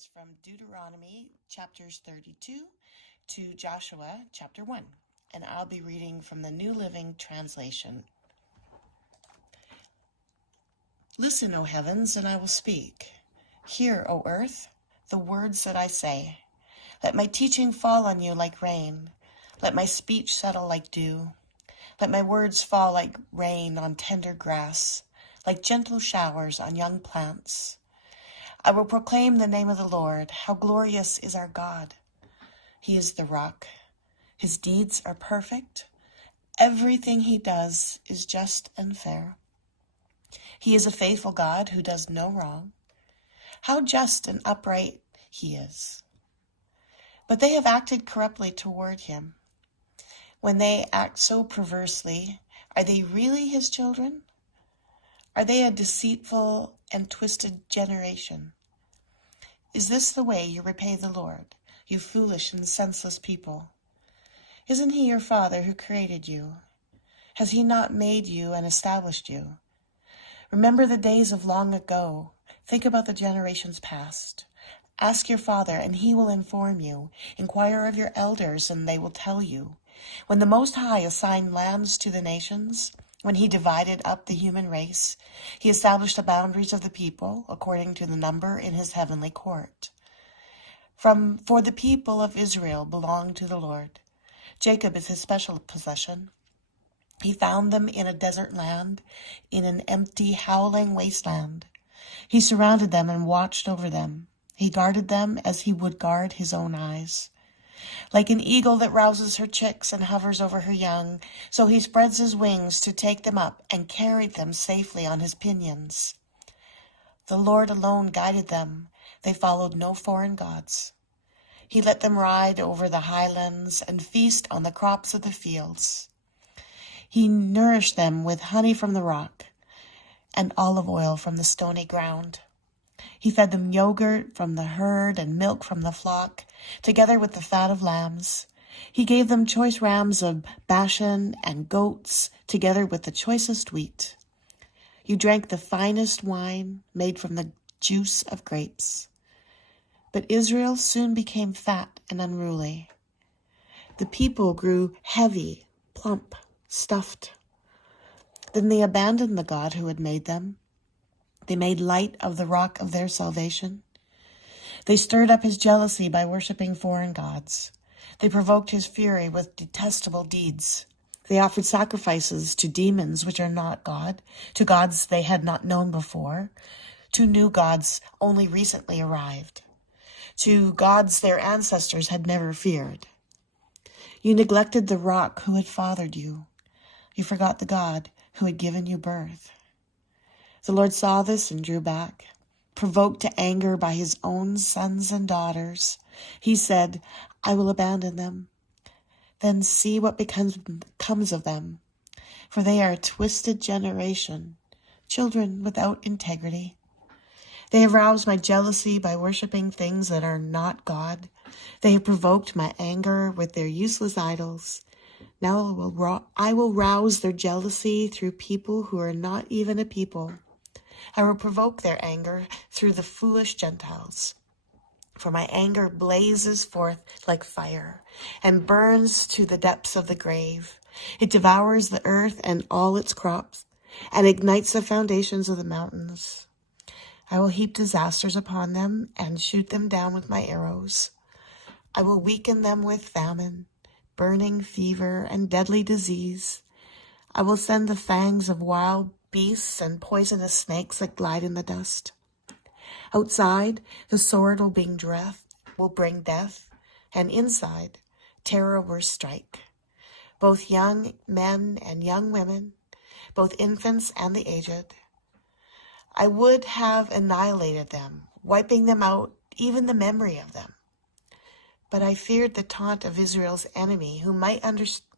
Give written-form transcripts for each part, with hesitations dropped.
is from Deuteronomy chapters 32 to Joshua chapter 1, and I'll be reading from the New Living Translation. Listen, O heavens, and I will speak. Hear, O earth, the words that I say. Let my teaching fall on you like rain. Let my speech settle like dew. Let my words fall like rain on tender grass, like gentle showers on young plants. I will proclaim the name of the Lord. How glorious is our God. He is the rock. His deeds are perfect. Everything he does is just and fair. He is a faithful God who does no wrong. How just and upright he is. But they have acted corruptly toward him. When they act so perversely, are they really his children? Are they a deceitful and twisted generation? Is this the way you repay the Lord, you foolish and senseless people? Isn't he your Father who created you? Has he not made you and established you? Remember the days of long ago. Think about the generations past. Ask your father, and he will inform you. Inquire of your elders, and they will tell you. When the Most High assigned lands to the nations, when he divided up the human race, he established the boundaries of the people according to the number in his heavenly court. For the people of Israel belong to the Lord. Jacob is his special possession. He found them in a desert land, in an empty, howling wasteland. He surrounded them and watched over them. He guarded them as he would guard his own eyes. Like an eagle that rouses her chicks and hovers over her young, so he spreads his wings to take them up and carried them safely on his pinions. The Lord alone guided them. They followed no foreign gods. He let them ride over the highlands and feast on the crops of the fields. He nourished them with honey from the rock and olive oil from the stony ground. He fed them yogurt from the herd and milk from the flock, together with the fat of lambs. He gave them choice rams of Bashan and goats, together with the choicest wheat. You drank the finest wine made from the juice of grapes. But Israel soon became fat and unruly. The people grew heavy, plump, stuffed. Then they abandoned the God who had made them. They made light of the rock of their salvation. They stirred up his jealousy by worshiping foreign gods. They provoked his fury with detestable deeds. They offered sacrifices to demons which are not God, to gods they had not known before, to new gods only recently arrived, to gods their ancestors had never feared. You neglected the rock who had fathered you. You forgot the God who had given you birth. The Lord saw this and drew back, provoked to anger by his own sons and daughters. He said, I will abandon them. Then see what comes of them, for they are a twisted generation, children without integrity. They have roused my jealousy by worshiping things that are not God. They have provoked my anger with their useless idols. Now I will rouse their jealousy through people who are not even a people. I will provoke their anger through the foolish Gentiles. For my anger blazes forth like fire and burns to the depths of the grave. It devours the earth and all its crops and ignites the foundations of the mountains. I will heap disasters upon them and shoot them down with my arrows. I will weaken them with famine, burning fever, and deadly disease. I will send the fangs of wild beasts and poisonous snakes that glide in the dust. Outside, the sword will bring death, and inside, terror will strike. Both young men and young women, both infants and the aged. I would have annihilated them, wiping them out, even the memory of them. But I feared the taunt of Israel's enemy, who might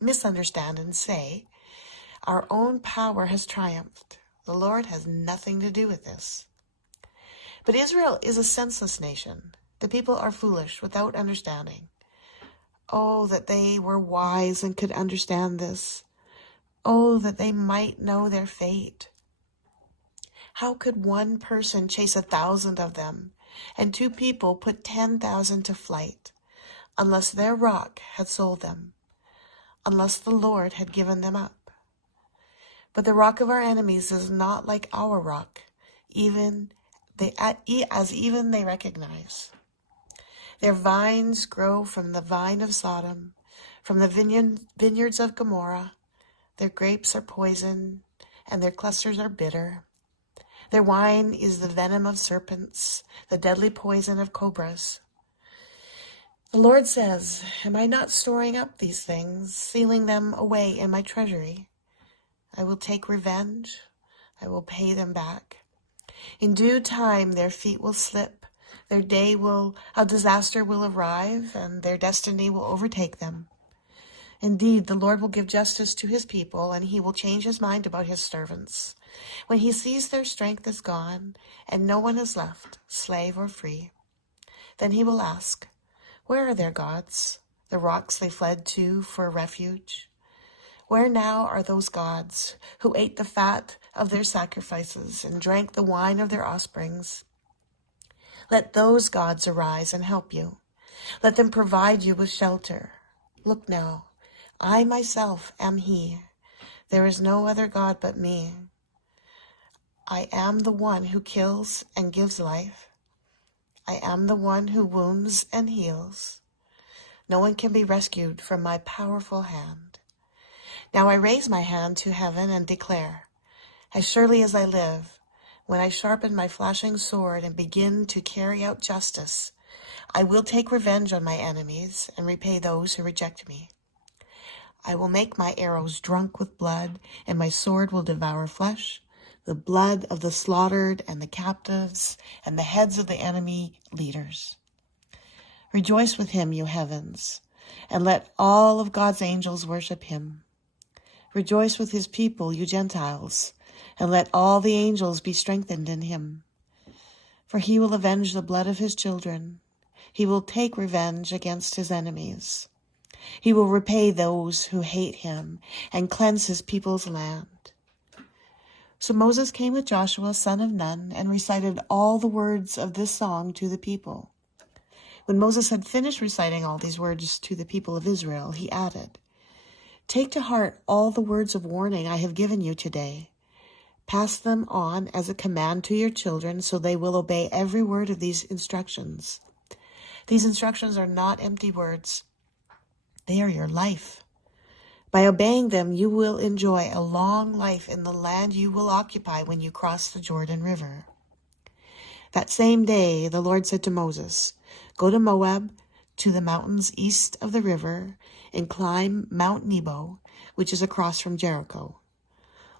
misunderstand and say, our own power has triumphed. The Lord has nothing to do with this. But Israel is a senseless nation. The people are foolish, without understanding. Oh, that they were wise and could understand this. Oh, that they might know their fate. How could one person chase 1,000 of them and 2 people put 10,000 to flight, unless their rock had sold them, unless the Lord had given them up. But the rock of our enemies is not like our rock, even they recognize. Their vines grow from the vine of Sodom, from the vineyards of Gomorrah. Their grapes are poison, and their clusters are bitter. Their wine is the venom of serpents, the deadly poison of cobras. The Lord says, am I not storing up these things, sealing them away in my treasury? I will take revenge. I will pay them back. In due time their feet will slip. A disaster will arrive, and their destiny will overtake them. Indeed, the Lord will give justice to his people, and he will change his mind about his servants. When he sees their strength is gone, and no one is left, slave or free, then he will ask, where are their gods, the rocks they fled to for refuge? Where now are those gods who ate the fat of their sacrifices and drank the wine of their offsprings? Let those gods arise and help you. Let them provide you with shelter. Look now, I myself am he. There is no other God but me. I am the one who kills and gives life. I am the one who wounds and heals. No one can be rescued from my powerful hand. Now I raise my hand to heaven and declare, as surely as I live, when I sharpen my flashing sword and begin to carry out justice, I will take revenge on my enemies and repay those who reject me. I will make my arrows drunk with blood, and my sword will devour flesh, the blood of the slaughtered and the captives, and the heads of the enemy leaders. Rejoice with him, you heavens, and let all of God's angels worship him. Rejoice with his people, you Gentiles, and let all the angels be strengthened in him. For he will avenge the blood of his children. He will take revenge against his enemies. He will repay those who hate him and cleanse his people's land. So Moses came with Joshua, son of Nun, and recited all the words of this song to the people. When Moses had finished reciting all these words to the people of Israel, he added, take to heart all the words of warning I have given you today. Pass them on as a command to your children, so they will obey every word of these instructions. These instructions are not empty words. They are your life. By obeying them, you will enjoy a long life in the land you will occupy when you cross the Jordan River. That same day, the Lord said to Moses, go to Moab, to the mountains east of the river, and climb Mount Nebo, which is across from Jericho.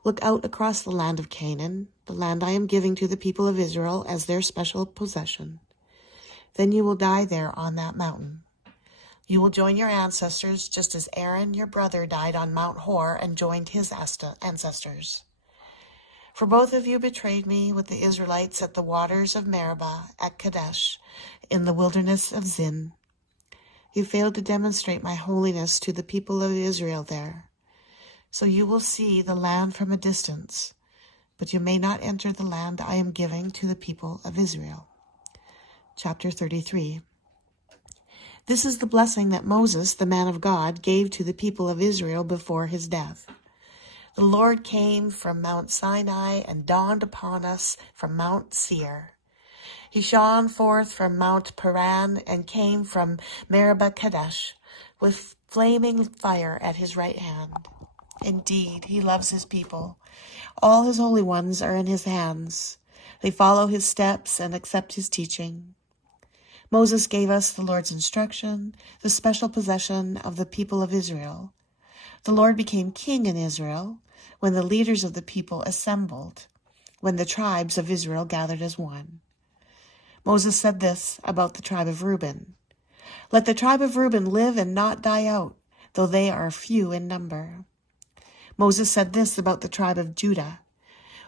Look out across the land of Canaan, the land I am giving to the people of Israel as their special possession. Then you will die there on that mountain. You will join your ancestors just as Aaron, your brother, died on Mount Hor and joined his ancestors. For both of you betrayed me with the Israelites at the waters of Meribah at Kadesh in the wilderness of Zin. You failed to demonstrate my holiness to the people of Israel there. So you will see the land from a distance, but you may not enter the land I am giving to the people of Israel. Chapter 33. This is the blessing that Moses, the man of God, gave to the people of Israel before his death. The Lord came from Mount Sinai and dawned upon us from Mount Seir. He shone forth from Mount Paran and came from Meribah Kadesh with flaming fire at his right hand. Indeed, he loves his people. All his holy ones are in his hands. They follow his steps and accept his teaching. Moses gave us the Lord's instruction, the special possession of the people of Israel. The Lord became king in Israel when the leaders of the people assembled, when the tribes of Israel gathered as one. Moses said this about the tribe of Reuben. Let the tribe of Reuben live and not die out, though they are few in number. Moses said this about the tribe of Judah.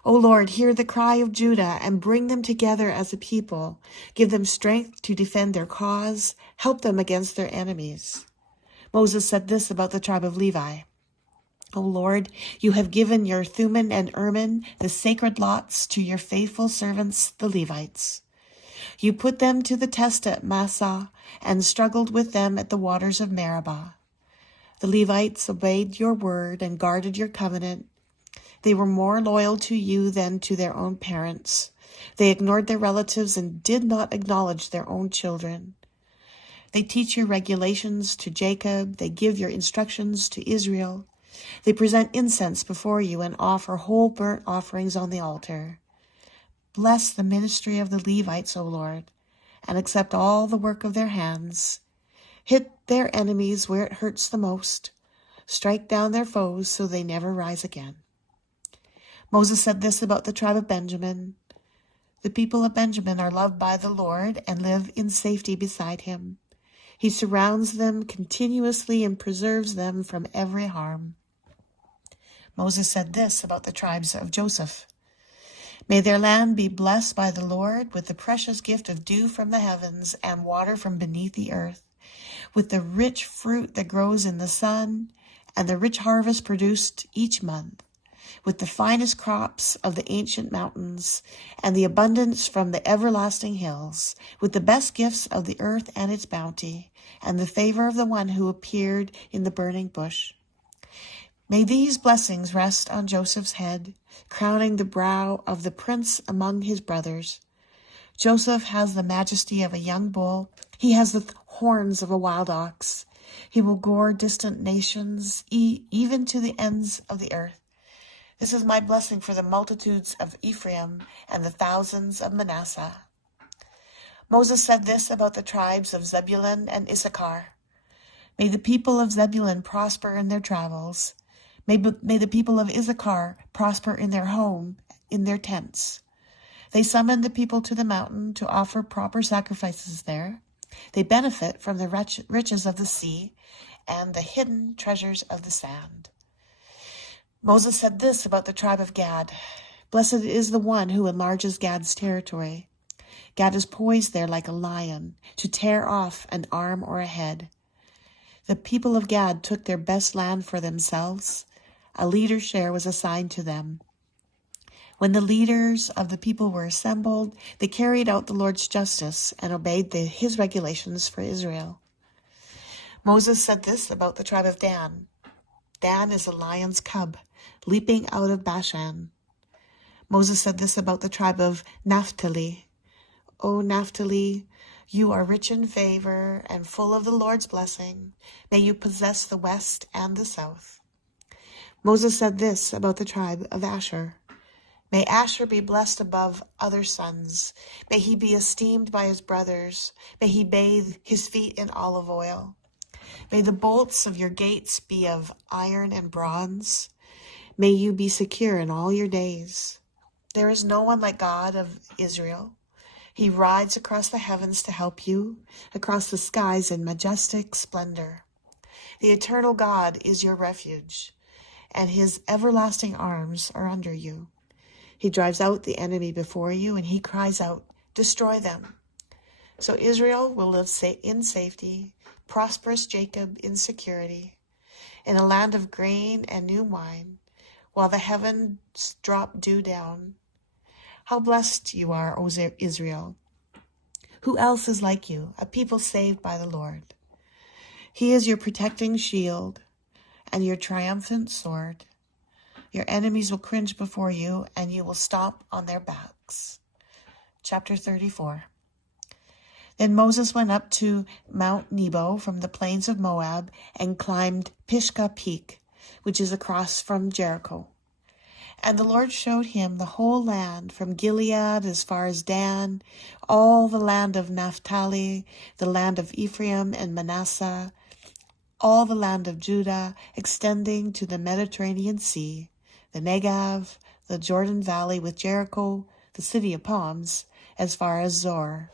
O Lord, hear the cry of Judah and bring them together as a people. Give them strength to defend their cause. Help them against their enemies. Moses said this about the tribe of Levi. O Lord, you have given your Thummim and Urim, the sacred lots, to your faithful servants, the Levites. You put them to the test at Massah and struggled with them at the waters of Meribah. The Levites obeyed your word and guarded your covenant. They were more loyal to you than to their own parents. They ignored their relatives and did not acknowledge their own children. They teach your regulations to Jacob. They give your instructions to Israel. They present incense before you and offer whole burnt offerings on the altar. Bless the ministry of the Levites, O Lord, and accept all the work of their hands. Hit their enemies where it hurts the most. Strike down their foes so they never rise again. Moses said this about the tribe of Benjamin. The people of Benjamin are loved by the Lord and live in safety beside him. He surrounds them continuously and preserves them from every harm. Moses said this about the tribes of Joseph. May their land be blessed by the Lord with the precious gift of dew from the heavens and water from beneath the earth, with the rich fruit that grows in the sun and the rich harvest produced each month, with the finest crops of the ancient mountains and the abundance from the everlasting hills, with the best gifts of the earth and its bounty, and the favor of the one who appeared in the burning bush. May these blessings rest on Joseph's head, crowning the brow of the prince among his brothers. Joseph has the majesty of a young bull. He has the horns of a wild ox. He will gore distant nations, even to the ends of the earth. This is my blessing for the multitudes of Ephraim and the thousands of Manasseh. Moses said this about the tribes of Zebulun and Issachar. May the people of Zebulun prosper in their travels. May the people of Issachar prosper in their home, in their tents. They summon the people to the mountain to offer proper sacrifices there. They benefit from the riches of the sea and the hidden treasures of the sand. Moses said this about the tribe of Gad. Blessed is the one who enlarges Gad's territory. Gad is poised there like a lion to tear off an arm or a head. The people of Gad took their best land for themselves. A leader's share was assigned to them. When the leaders of the people were assembled, they carried out the Lord's justice and obeyed his regulations for Israel. Moses said this about the tribe of Dan. Dan is a lion's cub, leaping out of Bashan. Moses said this about the tribe of Naphtali. O Naphtali, you are rich in favor and full of the Lord's blessing. May you possess the west and the south. Moses said this about the tribe of Asher. May Asher be blessed above other sons. May he be esteemed by his brothers. May he bathe his feet in olive oil. May the bolts of your gates be of iron and bronze. May you be secure in all your days. There is no one like God of Israel. He rides across the heavens to help you, across the skies in majestic splendor. The eternal God is your refuge, and his everlasting arms are under you. He drives out the enemy before you, and he cries out, destroy them. So Israel will live in safety, prosperous Jacob in security, in a land of grain and new wine, while the heavens drop dew down. How blessed you are, O Israel! Who else is like you, a people saved by the Lord? He is your protecting shield and your triumphant sword. Your enemies will cringe before you, and you will stomp on their backs. Chapter 34. Then Moses went up to Mount Nebo from the plains of Moab and climbed Pisgah Peak, which is across from Jericho. And the Lord showed him the whole land, from Gilead as far as Dan, all the land of Naphtali, the land of Ephraim and Manasseh, all the land of Judah, extending to the Mediterranean Sea, the Negev, the Jordan Valley with Jericho, the city of palms, as far as Zor.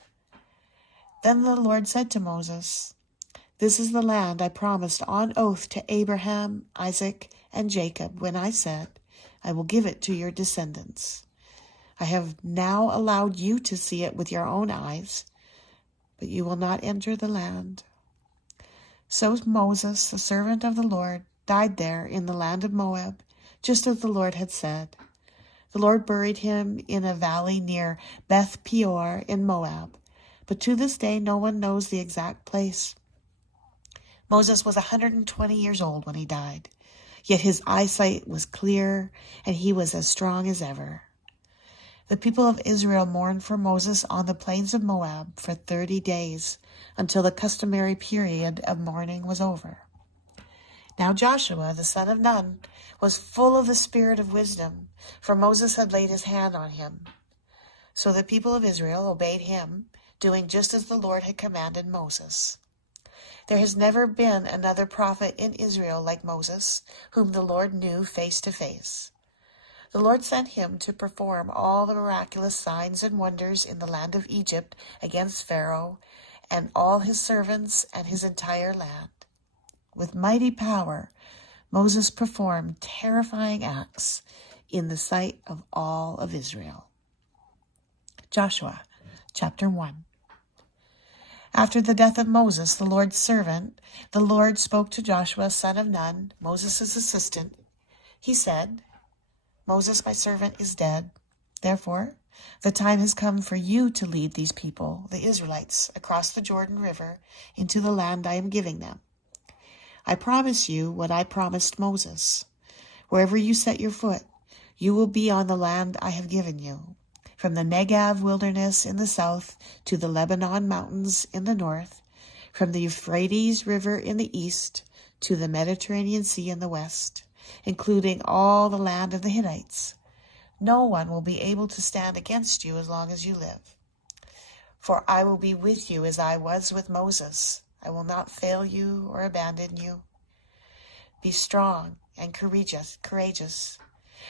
Then the Lord said to Moses, This is the land I promised on oath to Abraham, Isaac, and Jacob when I said, I will give it to your descendants. I have now allowed you to see it with your own eyes, but you will not enter the land. So Moses, the servant of the Lord, died there in the land of Moab, just as the Lord had said. The Lord buried him in a valley near Beth Peor in Moab, but to this day no one knows the exact place. Moses was 120 years old when he died, yet his eyesight was clear and he was as strong as ever. The people of Israel mourned for Moses on the plains of Moab for 30 days until the customary period of mourning was over. Now Joshua, the son of Nun, was full of the spirit of wisdom, for Moses had laid his hand on him. So the people of Israel obeyed him, doing just as the Lord had commanded Moses. There has never been another prophet in Israel like Moses, whom the Lord knew face to face. The Lord sent him to perform all the miraculous signs and wonders in the land of Egypt against Pharaoh and all his servants and his entire land. With mighty power, Moses performed terrifying acts in the sight of all of Israel. Joshua, chapter 1. After the death of Moses, the Lord's servant, the Lord spoke to Joshua, son of Nun, Moses' assistant. He said, Moses, my servant, is dead. Therefore, the time has come for you to lead these people, the Israelites, across the Jordan River into the land I am giving them. I promise you what I promised Moses. Wherever you set your foot, you will be on the land I have given you, from the Negev wilderness in the south to the Lebanon mountains in the north, from the Euphrates River in the east to the Mediterranean Sea in the west, including all the land of the Hittites. No one will be able to stand against you as long as you live. For I will be with you as I was with Moses. I will not fail you or abandon you. Be strong and courageous,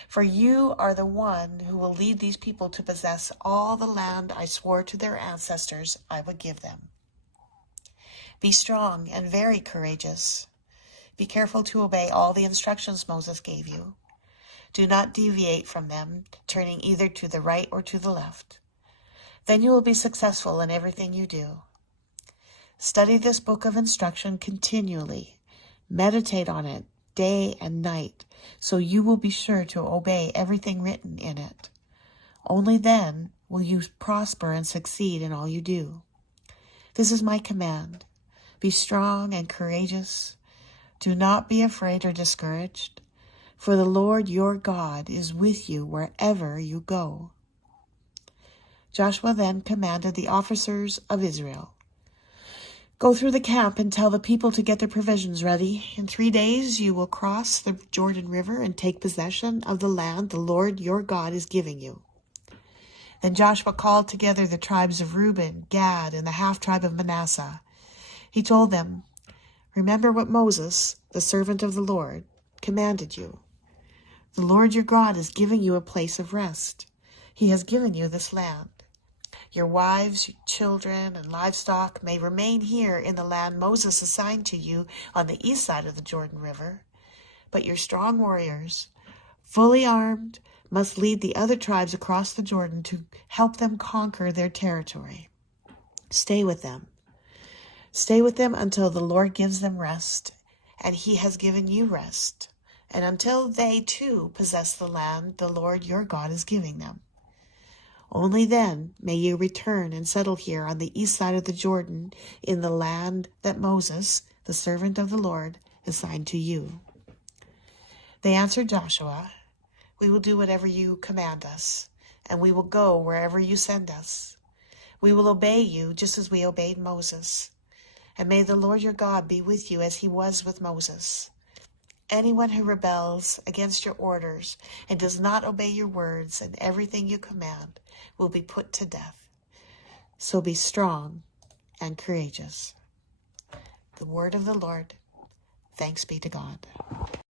for you are the one who will lead these people to possess all the land I swore to their ancestors I would give them. Be strong and very courageous. Be careful to obey all the instructions Moses gave you. Do not deviate from them, turning either to the right or to the left. Then you will be successful in everything you do. Study this book of instruction continually. Meditate on it day and night, so you will be sure to obey everything written in it. Only then will you prosper and succeed in all you do. This is my command. Be strong and courageous. Do not be afraid or discouraged, for the Lord your God is with you wherever you go. Joshua then commanded the officers of Israel, Go through the camp and tell the people to get their provisions ready. In 3 days you will cross the Jordan River and take possession of the land the Lord your God is giving you. Then Joshua called together the tribes of Reuben, Gad, and the half-tribe of Manasseh. He told them, Remember what Moses, the servant of the Lord, commanded you. The Lord your God is giving you a place of rest. He has given you this land. Your wives, your children, and livestock may remain here in the land Moses assigned to you on the east side of the Jordan River. But your strong warriors, fully armed, must lead the other tribes across the Jordan to help them conquer their territory. Stay with them. Stay with them until the Lord gives them rest, and he has given you rest, and until they too possess the land the Lord your God is giving them. Only then may you return and settle here on the east side of the Jordan in the land that Moses, the servant of the Lord, assigned to you. They answered Joshua, We will do whatever you command us, and we will go wherever you send us. We will obey you just as we obeyed Moses. And may the Lord your God be with you as he was with Moses. Anyone who rebels against your orders and does not obey your words and everything you command will be put to death. So be strong and courageous. The word of the Lord. Thanks be to God.